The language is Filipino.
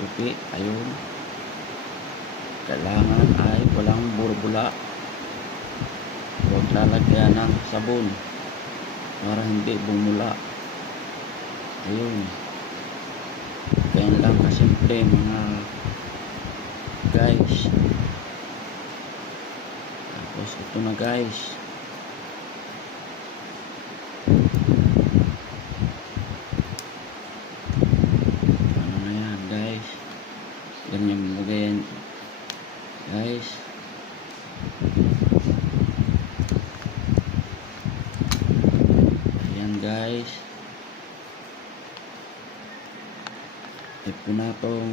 tupi. Ayun, kailangan ay walang burbula. Huwag lalagyan ng sabon para hindi bumula. Ayun, ganyan lang kasimple mga guys. Tapos ito na guys, ano na yan guys, ganyan mo ganyan guys. Ayan guys, ito na to.